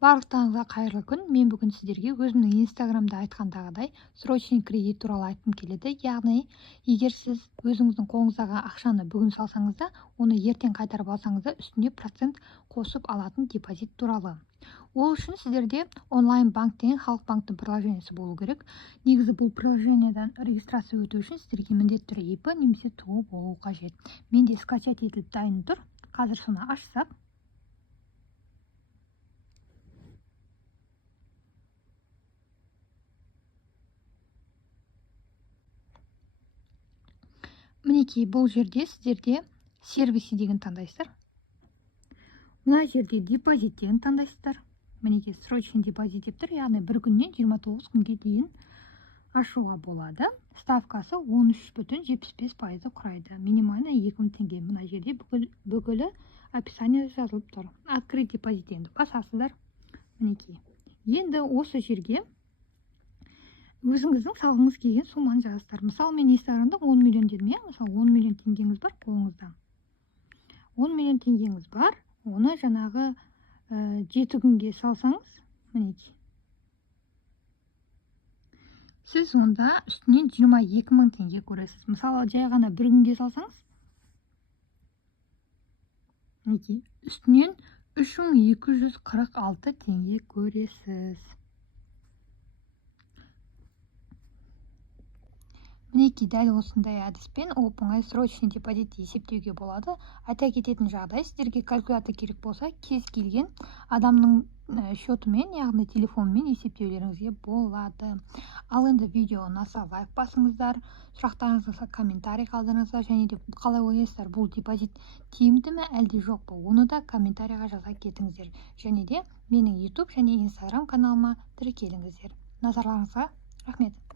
Барлықтарыңызға қайырлы күн. Мен бүгін сіздерге өзімнің инстаграмда айтқандағыдай срочный кредит туралы айтқым келеді. Яғни, егер сіз өзіңіздің қолыңыздағы ақшаны бүгін салсаңыз да, оны ертең қайтарып алсаңыз да, үстіне процент қосып алатын депозит туралы. Ол үшін сіздерде онлайн банк деген халық банктың приложениесі болу керек. Негізі бұл приложениядан регистрация өту үшін сіздерге міндетті түрде ИП немесе ТО болу қажет. Менде скачать етіліп дайын тұр. Қазір соны ашсақ, мінекей бұл жерде сіздерде сервисі деген таңдайсыздар. Мына жерде депозит деген таңдайсыздар. Мінекей срочный депозит деп тұр, яғни бір күннен 29 күнге дейін ашуға болады. Ставкасы 13,75% құрайды. Минимально 2000 теңге. Мына жерде бүкілі описание жазылып тұр. Открыть депозит енді басасыздар. Мінекей. Енді осы жерге өзіңіздің салғыңыз келген сумманы жазасыздар. Мысалы, мен инстаграмда 10 миллион дедім, мысалы 10 миллион теңгеңіз бар қолыңызда. 10 миллион теңгеңіз бар, оны жаңағы 7 күнге салсаңыз, мінекей. Сіз онда үстінен 22 мың теңге көресіз. Мысалы, жай ғана бір күнге салсаңыз, мінекей, үстінен 3246 теңге көресіз. Мінекей дәл осындай әдіспен оп-оңай срочный депозит есептеуге болады. Айта кететін жағдай, сіздерге калькулятор керек болса, кез келген адамның счетымен, яғни телефонмен есептеулеріңізге болады. Ал енді видео ұнаса лайк басыңыздар, сұрақтарыңыз болса комментарий қалдырыңыздар, және де қалай ойлайсыздар, бұл депозит тиімді ме әлде жоқ па, оны да комментарийға жаза кетіңіздер. Және де менің YouTube және Instagram каналыма тіркеліңіздер. Назарларыңызға рахмет.